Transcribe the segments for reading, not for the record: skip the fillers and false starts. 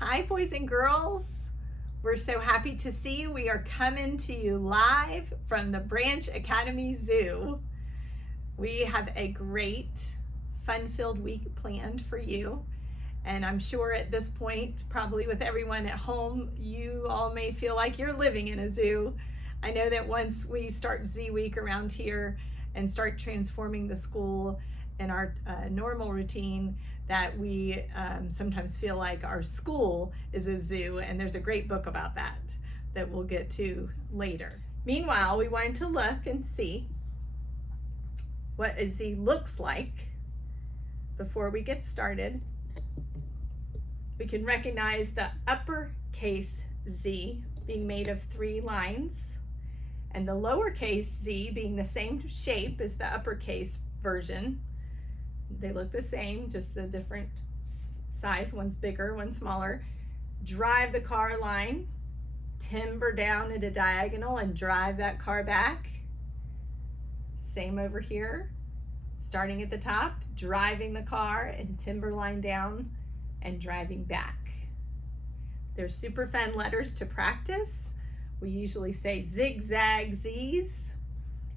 Hi, boys and girls. We're so happy to see you. We are coming to you live from the Branch Academy Zoo. We have a great, fun-filled week planned for you. And I'm sure at this point, probably with everyone at home, you all may feel like you're living in a zoo. I know that once we start Z Week around here and start transforming the school and our normal routine, that we sometimes feel like our school is a zoo, and there's a great book about that we'll get to later. Meanwhile, we wanted to look and see what a Z looks like before we get started. We can recognize the uppercase Z being made of 3 lines, and the lowercase z being the same shape as the uppercase version. They look the same, just the different size. One's bigger, one's smaller. Drive the car line, timber down at a diagonal and drive that car back. Same over here. Starting at the top, driving the car and timber line down and driving back. They're super fun letters to practice. We usually say zigzag Z's.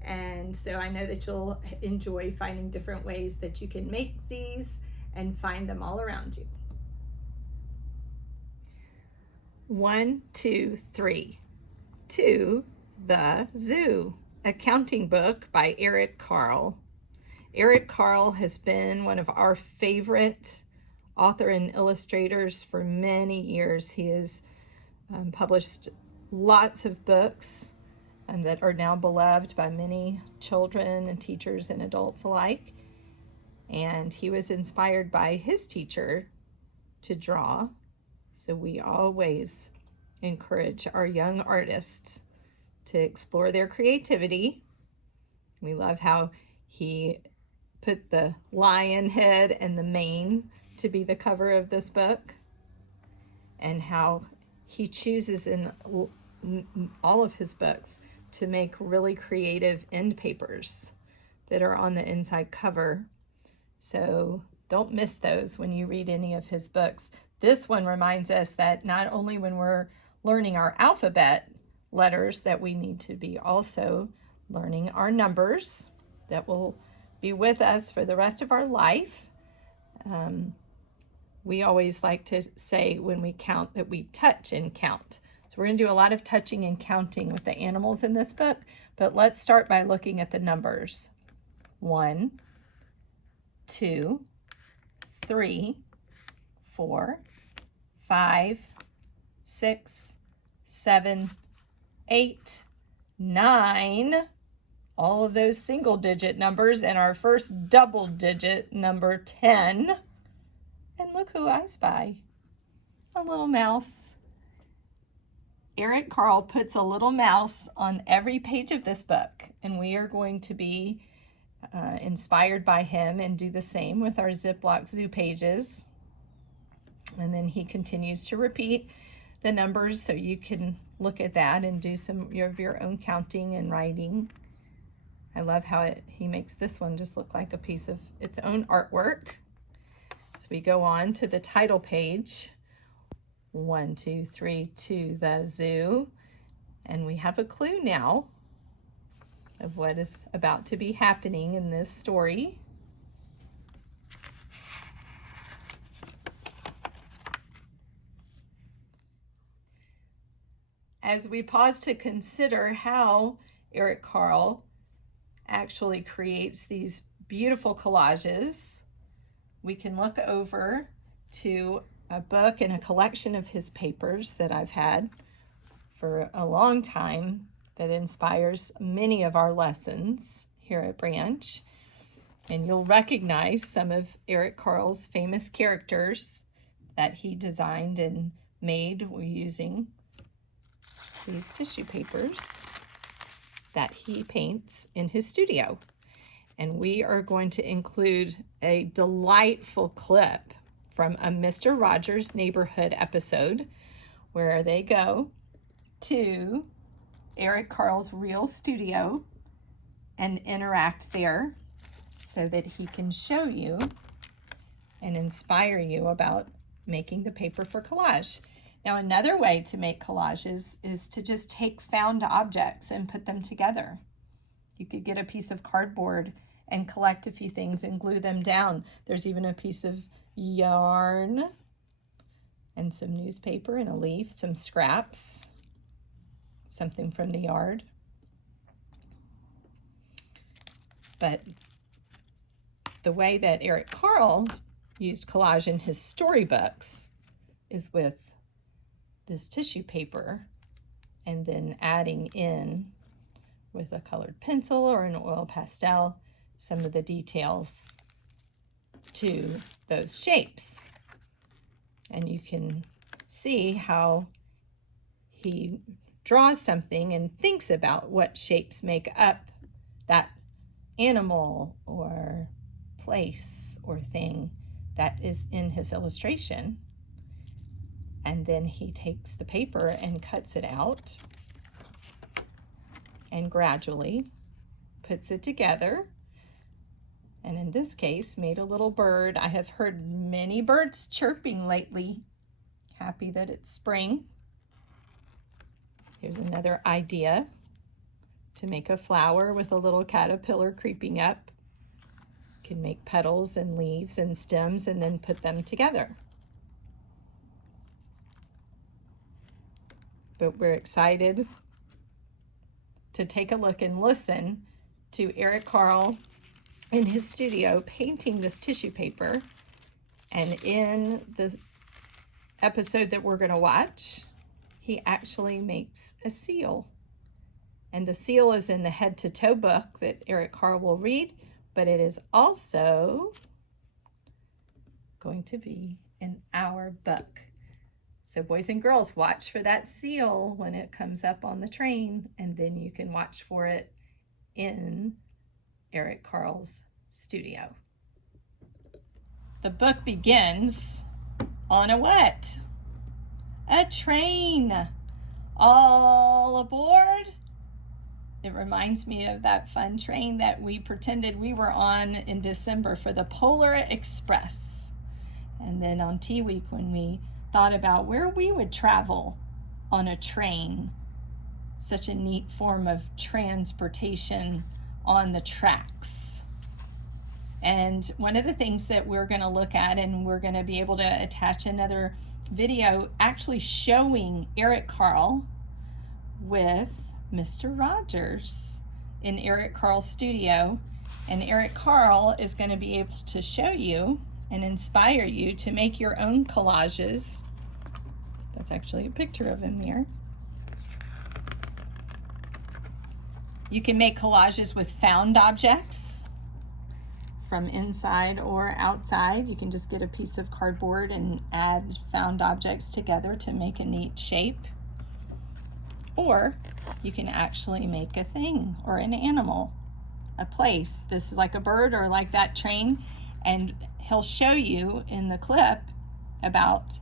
And so I know that you'll enjoy finding different ways that you can make Z's and find them all around you. 1, 2, 3. To the Zoo, a counting book by Eric Carle. Eric Carle has been one of our favorite author and illustrators for many years. He has published lots of books that are now beloved by many children and teachers and adults alike. And he was inspired by his teacher to draw. So we always encourage our young artists to explore their creativity. We love how he put the lion head and the mane to be the cover of this book, and how he chooses in all of his books to make really creative end papers that are on the inside cover. So don't miss those when you read any of his books. This one reminds us that not only when we're learning our alphabet letters, that we need to be also learning our numbers that will be with us for the rest of our life. We always like to say when we count that we touch and count. So we're going to do a lot of touching and counting with the animals in this book, but let's start by looking at the numbers. 1, 2, 3, 4, 5, 6, 7, 8, 9. All of those single digit numbers, and our first double digit number 10. And look who I spy, a little mouse. Eric Carle puts a little mouse on every page of this book, and we are going to be inspired by him and do the same with our Ziploc Zoo pages. And then he continues to repeat the numbers so you can look at that and do some of your own counting and writing. I love how he makes this one just look like a piece of its own artwork. So we go on to the title page. 1, 2, 3, to the zoo. And we have a clue now of what is about to be happening in this story. As we pause to consider how Eric Carle actually creates these beautiful collages, we can look over to a book and a collection of his papers that I've had for a long time that inspires many of our lessons here at Branch. And you'll recognize some of Eric Carle's famous characters that he designed and made using these tissue papers that he paints in his studio. And we are going to include a delightful clip from a Mr. Rogers' Neighborhood episode where they go to Eric Carle's real studio and interact there so that he can show you and inspire you about making the paper for collage. Now, another way to make collages is to just take found objects and put them together. You could get a piece of cardboard and collect a few things and glue them down. There's even a piece of yarn and some newspaper and a leaf, some scraps, something from the yard. But the way that Eric Carle used collage in his storybooks is with this tissue paper and then adding in with a colored pencil or an oil pastel some of the details to those shapes. And you can see how he draws something and thinks about what shapes make up that animal or place or thing that is in his illustration. And then he takes the paper and cuts it out and gradually puts it together. And in this case, made a little bird. I have heard many birds chirping lately. Happy that it's spring. Here's another idea to make a flower with a little caterpillar creeping up. You can make petals and leaves and stems and then put them together. But we're excited to take a look and listen to Eric Carle in his studio painting this tissue paper. And in the episode that we're going to watch, he actually makes a seal. And the seal is in the head to toe book that Eric Carle will read, but it is also going to be in our book. So boys and girls, watch for that seal when it comes up on the train, and then you can watch for it in Eric Carle's studio. The book begins on a what? A train. All aboard. It reminds me of that fun train that we pretended we were on in December for the Polar Express. And then on Tea Week, when we thought about where we would travel on a train, such a neat form of transportation on the tracks. And one of the things that we're going to look at, and we're going to be able to attach another video actually showing Eric Carle with Mr. Rogers in Eric Carle's studio. And Eric Carle is going to be able to show you and inspire you to make your own collages. That's actually a picture of him there. You can make collages with found objects from inside or outside. You can just get a piece of cardboard and add found objects together to make a neat shape. Or you can actually make a thing or an animal, a place. This is like a bird or like that train. And he'll show you in the clip about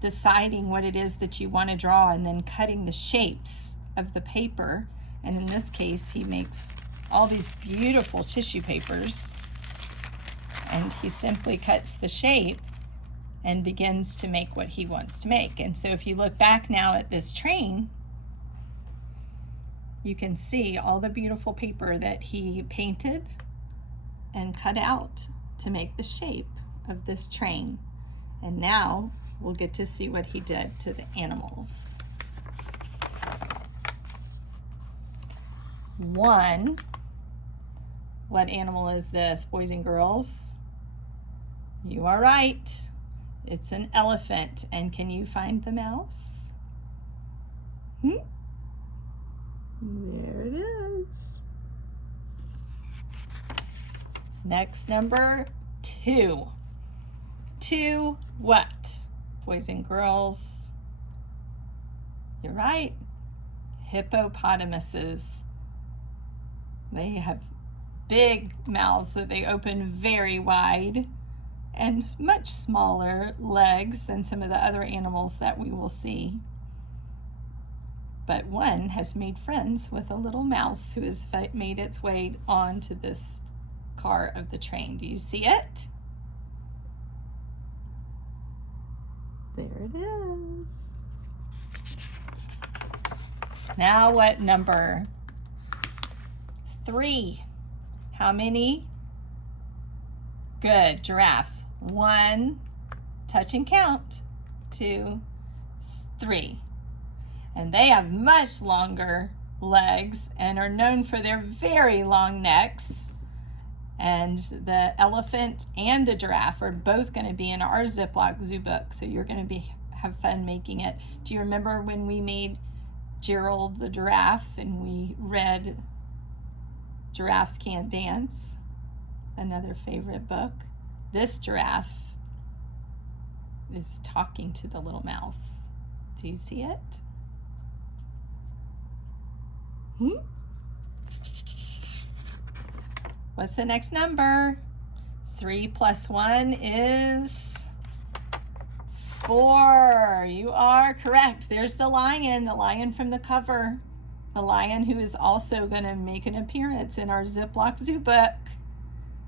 deciding what it is that you want to draw and then cutting the shapes of the paper. And in this case, he makes all these beautiful tissue papers, and he simply cuts the shape and begins to make what he wants to make. And so if you look back now at this train, you can see all the beautiful paper that he painted and cut out to make the shape of this train. And now we'll get to see what he did to the animals. One, what animal is this, boys and girls? You are right. It's an elephant. And can you find the mouse? There it is. Next, number 2. 2 what, boys and girls? You're right. Hippopotamuses. They have big mouths that they open very wide and much smaller legs than some of the other animals that we will see. But one has made friends with a little mouse who has made its way onto this car of the train. Do you see it? There it is. Now what number? 3. How many? Good, giraffes. 1, touch and count. 2, 3. And they have much longer legs and are known for their very long necks. And the elephant and the giraffe are both going to be in our Ziploc Zoo book, so you're going to have fun making it. Do you remember when we made Gerald the giraffe and we read Giraffes Can't Dance? Another favorite book. This giraffe is talking to the little mouse. Do you see it? What's the next number? 3 plus 1 is 4. You are correct. There's the lion from the cover. The lion who is also going to make an appearance in our Ziploc Zoo book.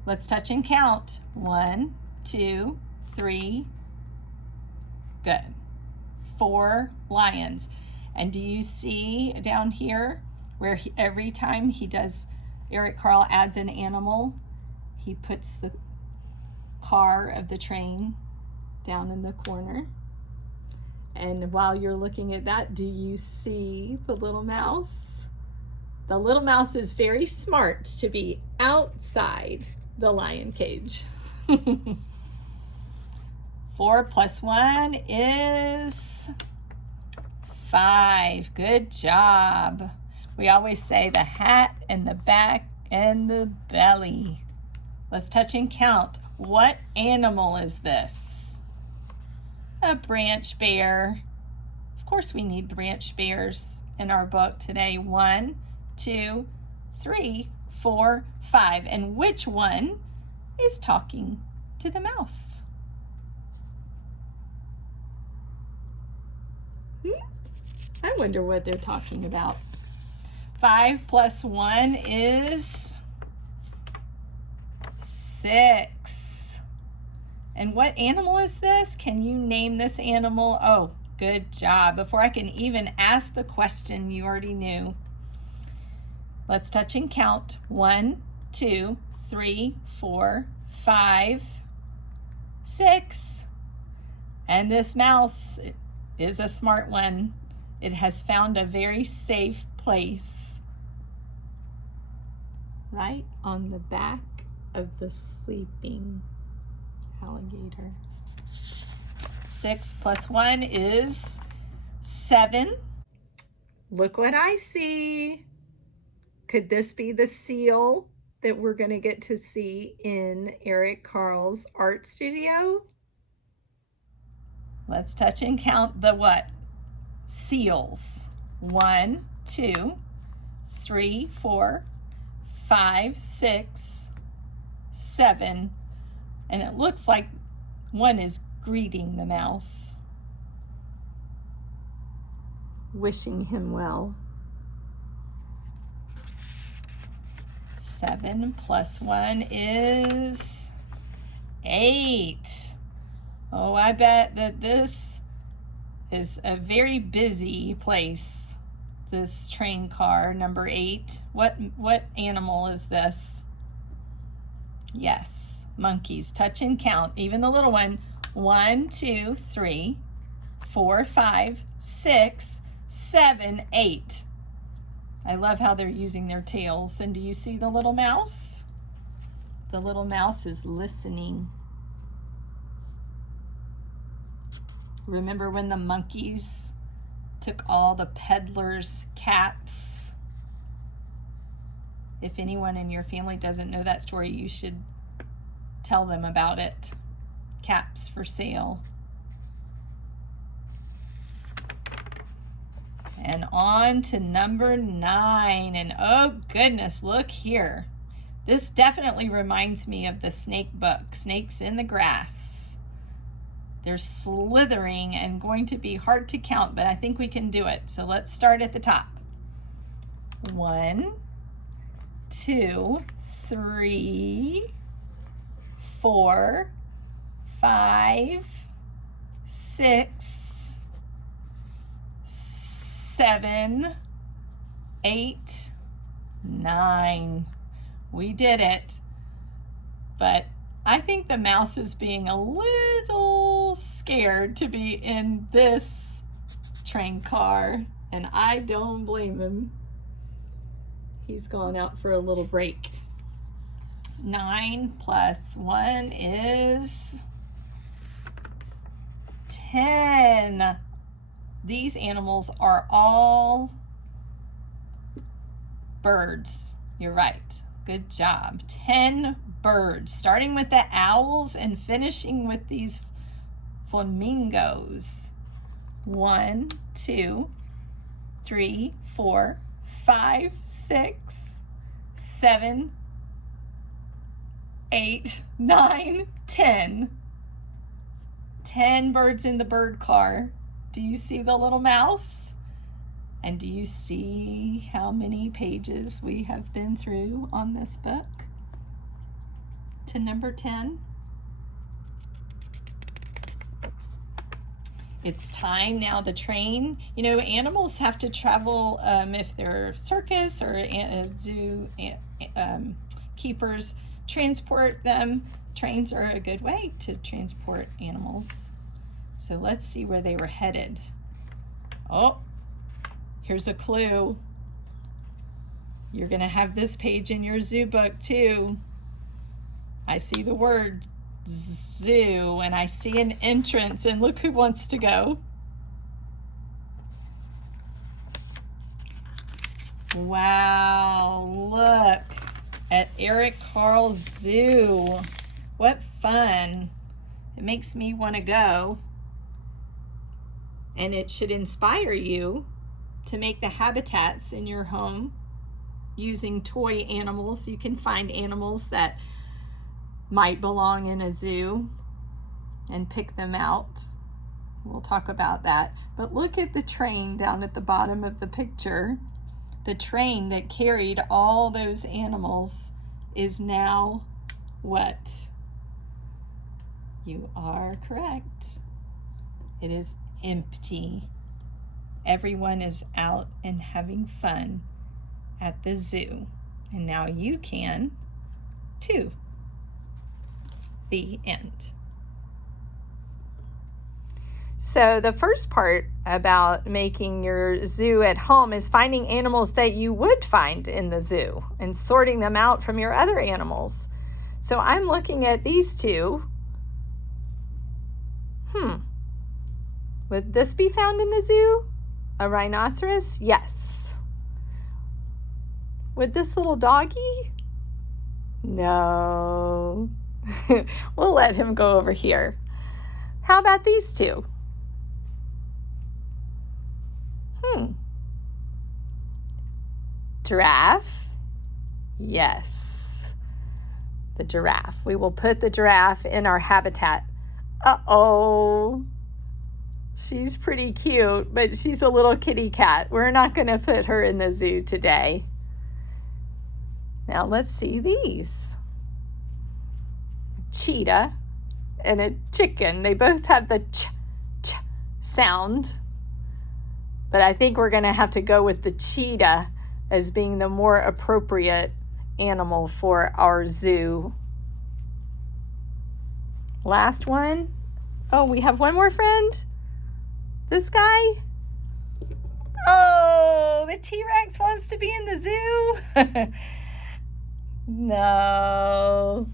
Let's touch and count. 1, 2, 3. Good. 4 lions. And do you see down here where every time Eric Carle adds an animal, he puts the car of the train down in the corner? And while you're looking at that, do you see the little mouse? The little mouse is very smart to be outside the lion cage. 4 plus 1 is 5. Good job. We always say the hat and the back and the belly. Let's touch and count. What animal is this? A branch bear. Of course we need branch bears in our book today. 1, 2, 3, 4, 5. And which one is talking to the mouse? I wonder what they're talking about. 5 plus 1 is 6. And what animal is this? Can you name this animal? Oh, good job. Before I can even ask the question, you already knew. Let's touch and count. 1, 2, 3, 4, 5, 6. And this mouse is a smart one. It has found a very safe place right on the back of the sleeping alligator. 6 plus 1 is 7. Look what I see. Could this be the seal that we're going to get to see in Eric Carle's art studio? Let's touch and count the what? Seals. 1, 2, 3, 4, 5, 6, 7. And it looks like one is greeting the mouse, wishing him well. 7 plus 1 is 8. Oh, I bet that this is a very busy place, this train car, number 8. What animal is this? Yes, monkeys. Touch and count, even the little one. 1, 2, 3, 4, 5, 6, 7, 8. I love how they're using their tails. And do you see the little mouse? The little mouse is listening. Remember when the monkeys took all the peddlers' caps? If anyone in your family doesn't know that story, you should tell them about it. Caps for sale. And on to number 9. And oh goodness, look here. This definitely reminds me of the snake book, Snakes in the Grass. They're slithering and going to be hard to count, but I think we can do it. So let's start at the top. 1, 2, 3, 4, 5, 6, 7, 8, 9. We did it. But I think the mouse is being a little scared to be in this train car, and I don't blame him. He's gone out for a little break. 9 plus 1 is 10. These animals are all birds. You're right. Good job. 10 birds, starting with the owls and finishing with these flamingos. 1, 2, 3, 4, 5, 6, 7, 8, 9, 10. 10 birds in the bird car. Do you see the little mouse? And do you see how many pages we have been through on this book? To number 10. It's time now, the train. You know, animals have to travel if they're circus or zoo keepers transport them. Trains are a good way to transport animals. So let's see where they were headed. Oh, here's a clue. You're gonna have this page in your zoo book too. I see the word zoo and I see an entrance, and look who wants to go. Wow, look at Eric Carle's zoo. What fun. It makes me want to go. And it should inspire you to make the habitats in your home using toy animals. You can find animals that might belong in a zoo and pick them out. We'll talk about that. But look at the train down at the bottom of the picture. The train that carried all those animals is now what? You are correct. It is empty. Everyone is out and having fun at the zoo. And now you can too. The end. So the first part about making your zoo at home is finding animals that you would find in the zoo and sorting them out from your other animals. So I'm looking at these two. Would this be found in the zoo? A rhinoceros? Yes. Would this little doggy? No. We'll let him go over here. How about these two? Giraffe? Yes. The giraffe. We will put the giraffe in our habitat. Uh-oh. She's pretty cute, but she's a little kitty cat. We're not going to put her in the zoo today. Now let's see these. Cheetah and a chicken. They both have the ch sound. But I think we're going to have to go with the cheetah as being the more appropriate animal for our zoo. Last one. Oh, we have one more friend. This guy. Oh, the T-Rex wants to be in the zoo. No,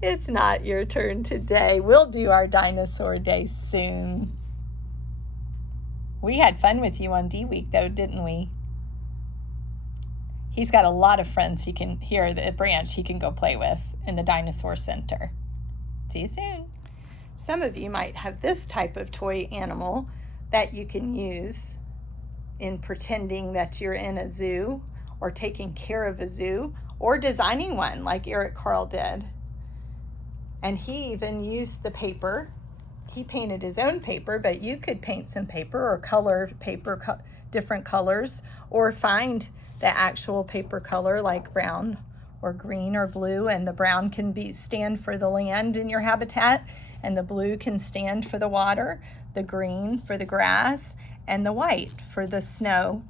it's not your turn today. We'll do our dinosaur day soon. We had fun with you on D-Week though, didn't we? He's got a lot of friends he can here at the branch he can go play with in the dinosaur center. See you soon. Some of you might have this type of toy animal that you can use in pretending that you're in a zoo or taking care of a zoo or designing one like Eric Carle did. And he even used the paper. He painted his own paper, but you could paint some paper or color paper different colors, or find the actual paper color like brown or green or blue, and the brown can stand for the land in your habitat and the blue can stand for the water. the green for the grass, and the white for the snow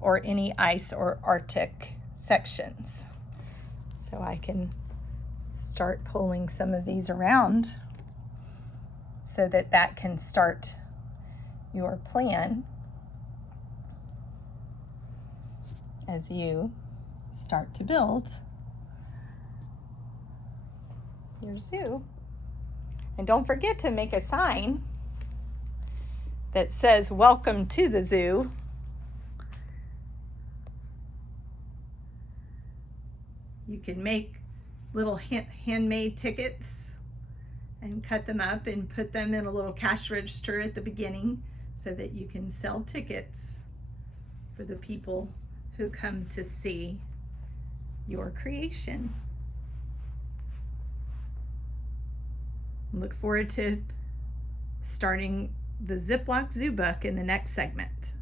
or any ice or Arctic sections. So I can start pulling some of these around so that that can start your plan as you start to build your zoo. And don't forget to make a sign that says "Welcome to the Zoo." You can make little handmade tickets and cut them up and put them in a little cash register at the beginning so that you can sell tickets for the people who come to see your creation. Look forward to starting the Ziploc Zoo book in the next segment.